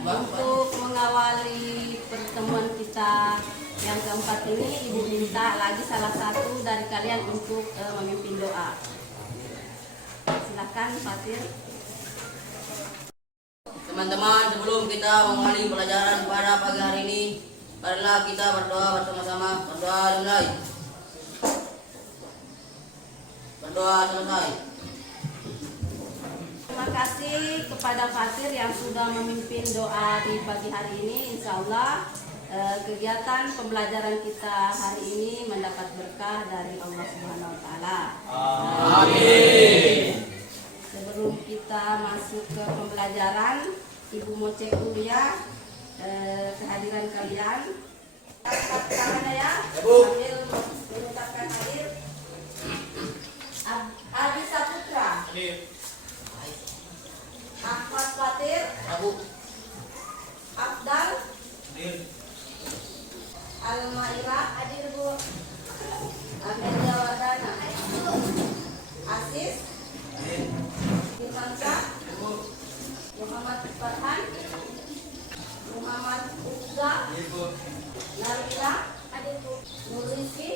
Untuk mengawali pertemuan kita yang keempat ini, Ibu minta lagi salah satu dari kalian untuk memimpin doa. Silakan Fatir. Teman-teman, sebelum kita mengawali pelajaran pada pagi hari ini, marilah kita berdoa bersama-sama. Berdoa dimulai. Berdoa selesai. Terima kasih kepada Fatir yang sudah memimpin doa di pagi hari ini. Insya Allah kegiatan pembelajaran kita hari ini mendapat berkah dari Allah Subhanahu Wa Taala. Amin. Sebelum kita masuk ke pembelajaran, Ibu mau cek dulu ya kehadiran kalian. Angkat tangannya ya, sambil mengucapkan hadir. Adi Saputra. Ahmad Fatir. Abdal. Almaira. Hadir Bu. Amelia Wardana. Aziz. Irfansyah. Muhammad Farhan. Muhammad Uga. Nabila. Nurisi.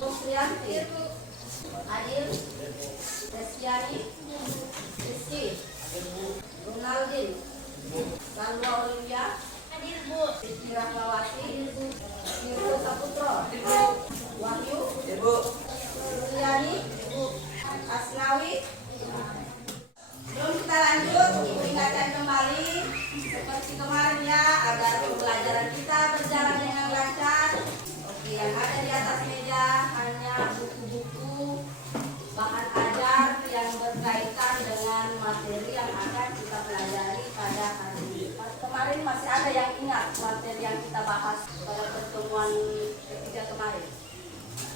Kusrianti. Adil. Desiani. Rizky. Ronaldin. Salwa Olivia. Rizky Rahmawati. Nirko Saputro. Wahyu. Juliani. Asnawi. Sebelum kita lanjut, Ibu ingatkan kembali seperti kemarin ya, agar pembelajaran kita berjalan dengan lancar. Oke, yang ada di atas meja hanya buku-buku bahan ajar yang berkaitan dengan materi yang akan kita pelajari pada hari ini. Kemarin masih ada yang ingat materi yang kita bahas pada pertemuan ketiga kemarin?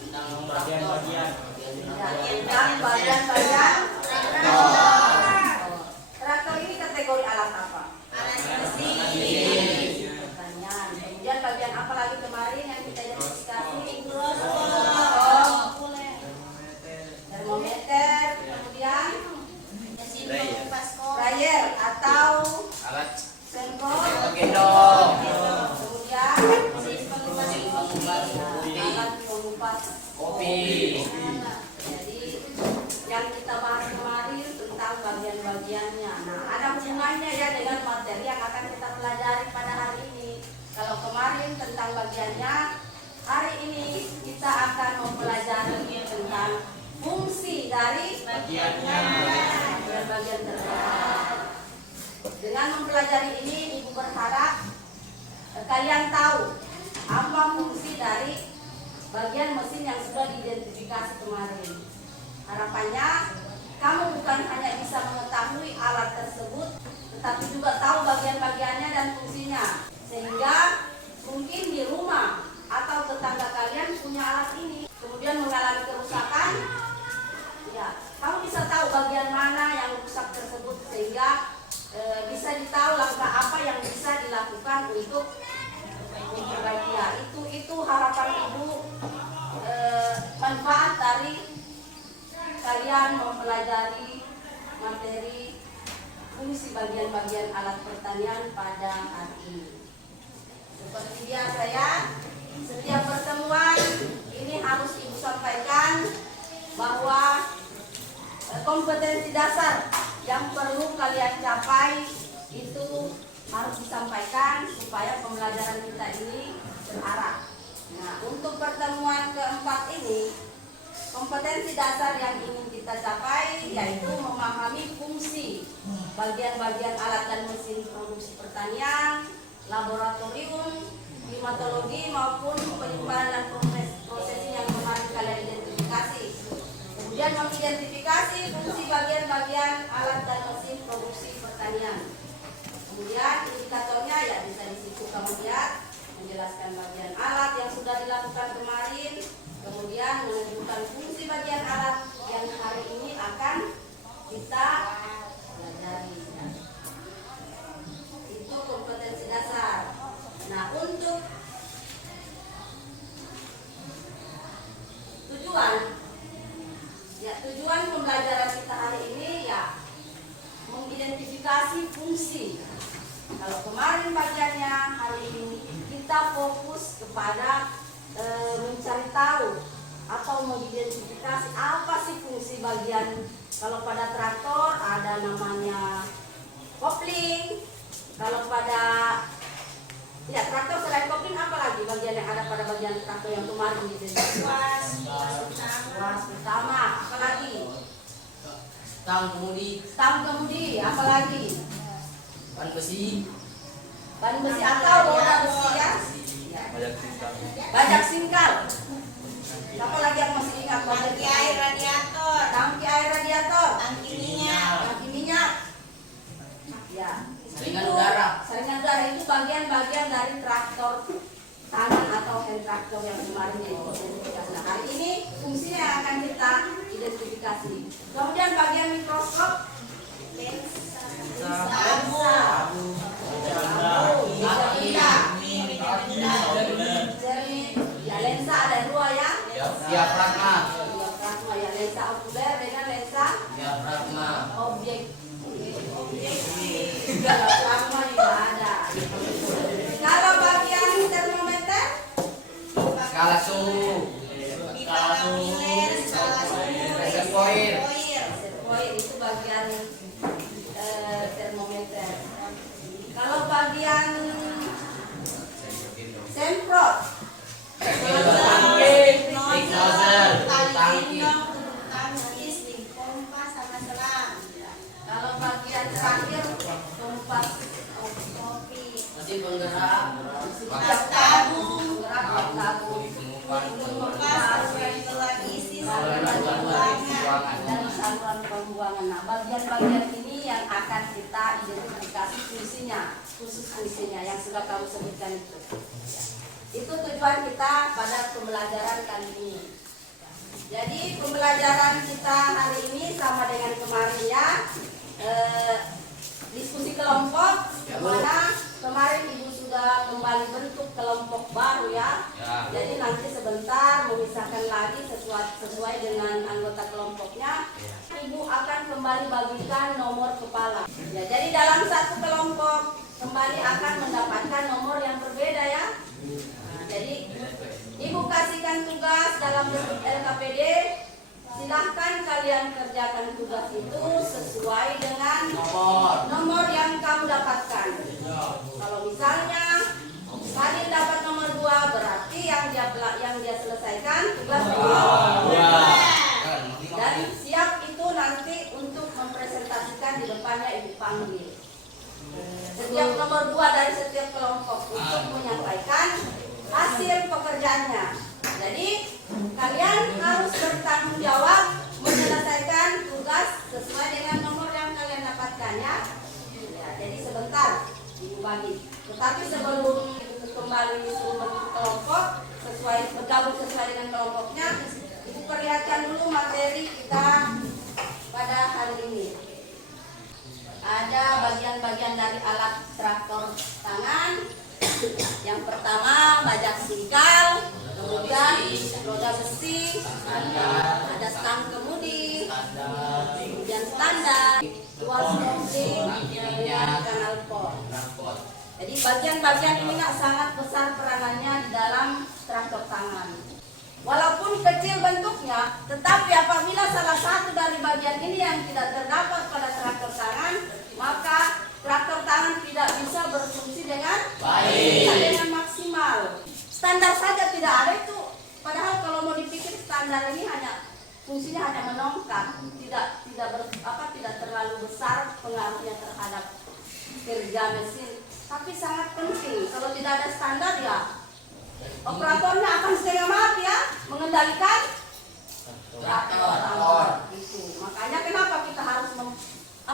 Tentang bagian-bagian. Tentang bagian-bagian. Traktor ini kategori alat apa? Alat mesin. Pertanyaan. Kemudian bagian apa lagi kemarin yang kita identifikasi? Termometer. Kemudian mesin pengupas sprayer atau Alat sensor. gendong. Kemudian mesin pengupas kopi. Alat pengupas Kopi. Jadi yang kita bahas kemarin tentang bagian-bagiannya. Nah, ada hubungannya ya dengan materi yang akan kita pelajari pada hari ini. Kalau kemarin tentang bagiannya, hari ini kita akan mempelajari tentang fungsi dari Bagiannya. bagian tersebut. Dengan mempelajari ini, Ibu berharap kalian tahu apa fungsi dari bagian mesin yang sudah diidentifikasi kemarin. Harapannya kamu bukan hanya bisa mengetahui alat tersebut, tetapi juga tahu bagian-bagiannya dan fungsinya. Sehingga mungkin di rumah atau tetangga kalian punya alat ini, kemudian mengalami kerusakan, ya, kamu bisa tahu bagian mana yang rusak tersebut, sehingga bisa ditahu langkah apa yang bisa dilakukan untuk memperbaiki. Ya, itu harapan Ibu, manfaat dari kalian mempelajari materi fungsi bagian-bagian alat pertanian pada hari ini. Seperti biasa ya, setiap pertemuan ini harus Ibu sampaikan bahwa kompetensi dasar yang perlu kalian capai itu harus disampaikan supaya pembelajaran kita ini terarah. Nah, untuk pertemuan keempat ini, kompetensi dasar yang ingin kita capai yaitu memahami fungsi bagian-bagian alat dan mesin produksi pertanian, laboratorium, klimatologi maupun penyimpanan dan prosesing yang kemarin kalian identifikasi. Kemudian mengidentifikasi fungsi bagian-bagian alat dan mesin produksi pertanian. Kemudian indikatornya ya bisa di situ kamu lihat, menjelaskan bagian alat yang sudah dilakukan kemarin, kemudian menunjukkan fungsi bagian alat yang hari ini akan kita pelajari. Itu kompetensi dasar. Nah, untuk tujuan pembelajaran kita hari ini ya mengidentifikasi fungsi. Kalau kemarin bagiannya, hari ini kita fokus kepada mencari tahu atau mengidentifikasi apa sih fungsi bagian. Kalau pada traktor ada namanya kopling. Kalau pada traktor selain kopling apa lagi bagian yang ada pada bagian traktor yang kemarin Was pertama, apa lagi? Stang kemudi, Stang kemudi, apa lagi? ban besi, Atau roda besi ya? Bajak singkal. Apa lagi yang masih ingat? tangki air radiator, Tangki air radiator. tangki minyak, Tangki minyak. Ya. Saringan Itu- udara. Saringan udara itu bagian-bagian dari traktor tangan atau hand traktor yang kemarin diidentifikasi. Nah, hari ini fungsinya yang akan kita identifikasi. Kemudian bagian mikroskop, lensa, lensa, cermin. Ya, lensa ada dua ya. diafragma, Diafragma ya, lensa okuler dengan lensa diafragma, objektif. Diafragma juga ada. Kalau bagian termometer, skala suhu, reservoir, reservoir itu bagian termometer. Kalau bagian semprot, kalau bagian terakhir kompas mesin penggerak, penggerak tabung, dan saluran pembuangan. Nah, bagian-bagian ini yang akan kita identifikasi fungsinya, khusus fungsinya yang sudah kamu sebutkan itu. Itu tujuan kita pada pembelajaran kali ini. Jadi pembelajaran kita hari ini sama dengan kemarin ya, diskusi kelompok, di mana kemarin Ibu sudah kembali bentuk kelompok baru ya. Jadi nanti sebentar memisahkan lagi sesuai dengan anggota kelompoknya. Ibu akan kembali bagikan nomor kepala. Ya, jadi dalam satu kelompok kembali akan mendapatkan nomor yang berbeda ya. Nah, jadi Ibu kasihkan tugas dalam bentuk LKPD. Silahkan kalian kerjakan tugas itu sesuai dengan nomor yang kamu dapatkan. Kalau misalnya Fadil dapat nomor 2, berarti yang dia selesaikan tugas 2. Dan siap itu nanti untuk mempresentasikan di depannya Ibu panggil. Setiap nomor 2 dari setiap kelompok untuk menyampaikan hasil pekerjaannya. Jadi kalian harus bertanggung jawab menyelesaikan tugas sesuai dengan nomor yang kalian dapatkan ya. Jadi sebentar Ibu bagi. Tetapi sebelum Ibu kembali suruh bentuk kelompok bergabung sesuai dengan kelompoknya, Ibu perlihatkan dulu materi kita pada hari ini. Ada bagian-bagian dari alat traktor tangan. Yang pertama bajak singkal, kemudian roda besi, ada stang kemudi, kemudian standar, tuas kopling, kemudian kanal pot. Jadi bagian-bagian ini sangat besar peranannya di dalam traktor tangan. Walaupun kecil bentuknya, tetapi apabila salah satu dari bagian ini yang tidak terdapat pada traktor tangan, maka traktor tangan tidak bisa berfungsi dengan baik, dengan maksimal. Standar saja tidak ada itu. Padahal kalau mau dipikir standar ini fungsinya hanya menongkat, tidak terlalu besar pengaruhnya terhadap kerja mesin. Tapi sangat penting. Kalau tidak ada standar ya operatornya akan setengah mati ya mengendalikan traktor. Itu. Makanya kenapa kita harus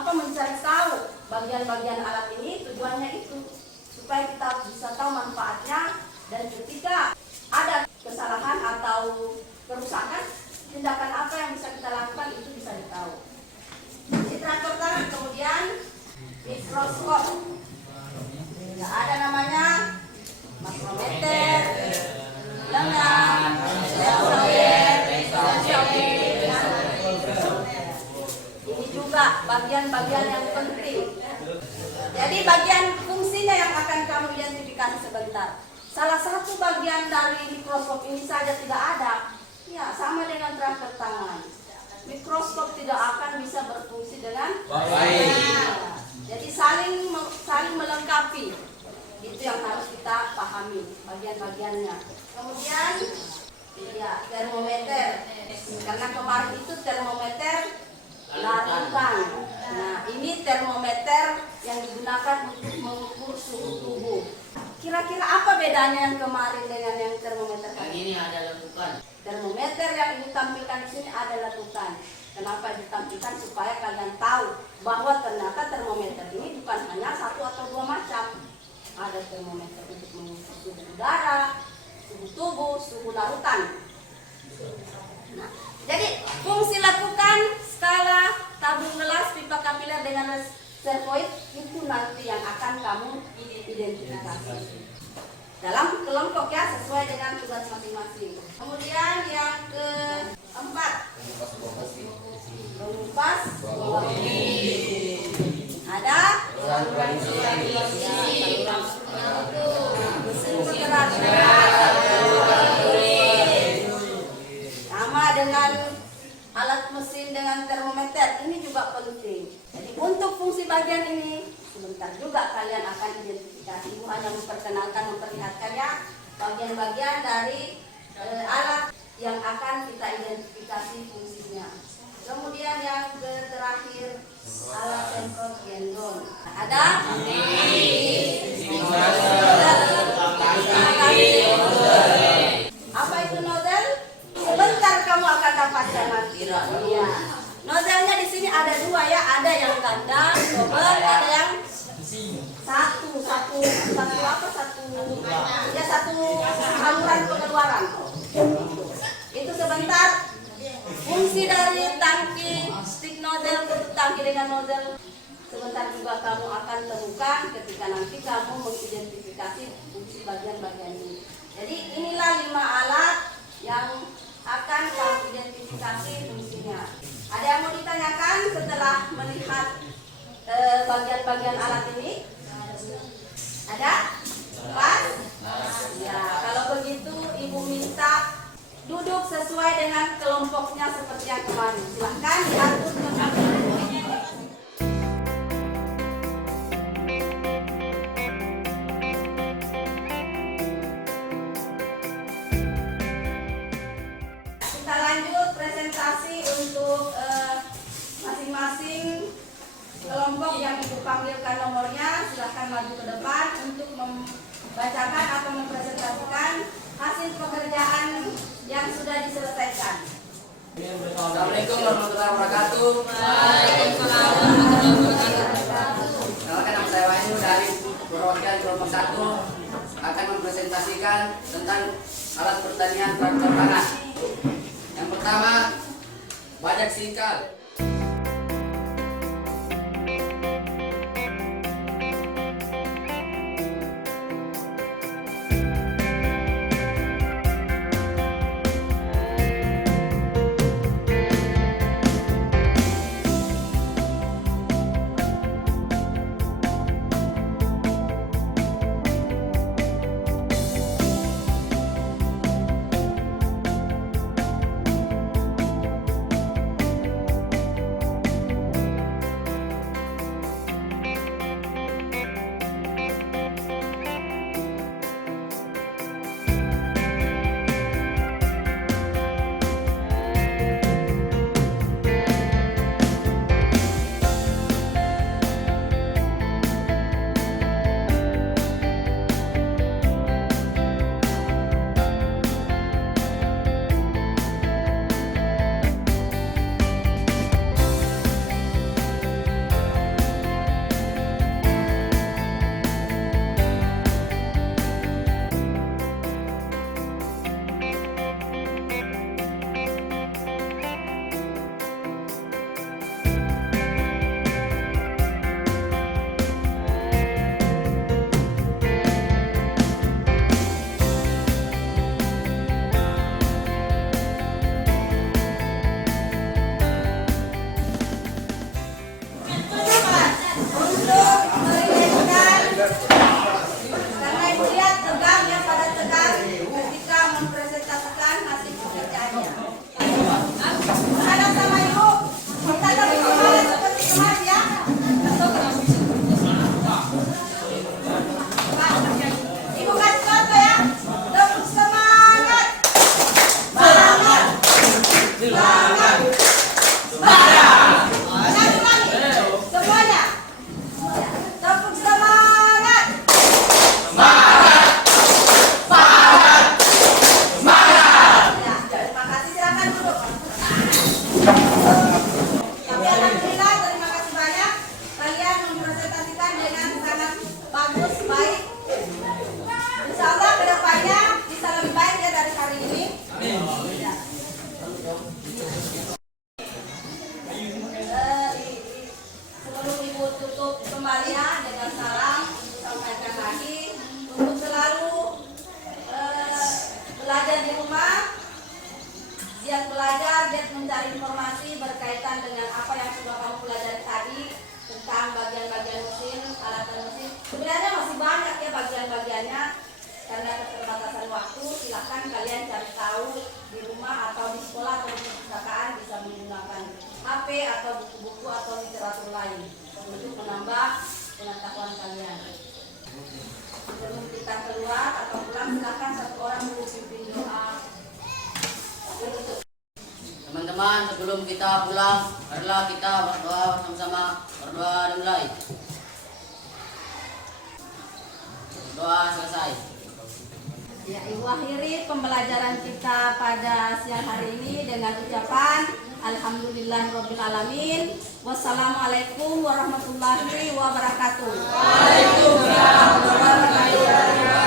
mencari tahu bagian-bagian alat ini, tujuannya itu supaya kita bisa tahu manfaatnya, dan ketika ada kesalahan atau kerusakan, tindakan apa yang bisa kita lakukan itu bisa ditahu. Di traktor tangan kemudian mikroskop. Ya, ada namanya makrometer, lengan, ini juga bagian-bagian yang penting. Jadi bagian fungsinya yang sebentar. Salah satu bagian dari mikroskop ini saja tidak ada, ya sama dengan traktor tangan. Mikroskop tidak akan bisa berfungsi dengan Baik. Nah, jadi saling melengkapi. Itu yang harus kita pahami bagian-bagiannya. Kemudian ya termometer. Karena kemarin itu termometer larutan. Nah, ini termometer yang digunakan untuk mengukur suhu tubuh. Kira-kira apa bedanya yang kemarin dengan yang termometer Yang tadi? ini ada letupan. Termometer yang ditampilkan di sini ada letupan. Kenapa ditampilkan? Supaya kalian tahu bahwa ternyata termometer ini bukan hanya satu atau dua macam. Ada termometer untuk mengukur suhu udara, suhu tubuh, suhu larutan. Nah, jadi fungsi lakukan, skala, tabung gelas, pipa kapiler dengan reservoir itu nanti yang akan kamu identifikasi dalam kelompok ya, sesuai dengan tugas masing-masing. Kemudian yang keempat, mengupas ada mesin penggerak sama dengan alat mesin dengan termometer, ini juga penting. Jadi untuk fungsi bagian ini sebentar juga kalian akan identifikasi. Ibu hanya memperkenalkan, memperlihatkan ya bagian-bagian dari alat yang akan kita identifikasi fungsinya. Kemudian yang terakhir alat semprot gendong. Ada? Apa itu nodel? Sebentar kamu akan dapatkan nanti. Iya. Nodelnya di sini ada dua ya, ada yang ganda, double, ada yang satu saluran pengeluaran. Itu sebentar. Fungsi dari tangki stick nozzle, tangki dengan nozzle, sebentar juga kamu akan temukan ketika nanti kamu mengidentifikasi fungsi bagian-bagian ini. Jadi inilah 5 alat yang akan kamu identifikasi fungsinya. Ada yang mau ditanyakan setelah melihat bagian-bagian alat ini? Ada? Pas? Ya, kalau begitu ibu minta duduk sesuai dengan kelompoknya seperti yang kemarin. Silahkan diatur kelompoknya. Kita lanjut presentasi untuk masing-masing kelompok yang ibu panggilkan nomornya. Silahkan maju ke depan untuk membacakan atau mempresentasikan hasil pekerjaan yang sudah diselesaikan. Assalamualaikum warahmatullahi wabarakatuh. Waalaikumsalam warahmatullahi wabarakatuh. Kenalkan, nama saya Wahyu dari perwakilan kelompok 1 akan mempresentasikan tentang alat pertanian traktor tangan. Yang pertama, bajak sikal. kita keluar atau pulang, silakan satu orang memimpin doa. Teman-teman, sebelum kita pulang, marilah kita berdoa bersama-sama. Berdoa dimulai. Doa selesai. Ya, Ibu akhiri pembelajaran kita pada siang hari ini dengan ucapan Alhamdulillahirabbil alamin. Wassalamualaikum warahmatullahi wabarakatuh. Waalaikumsalam warahmatullahi wabarakatuh.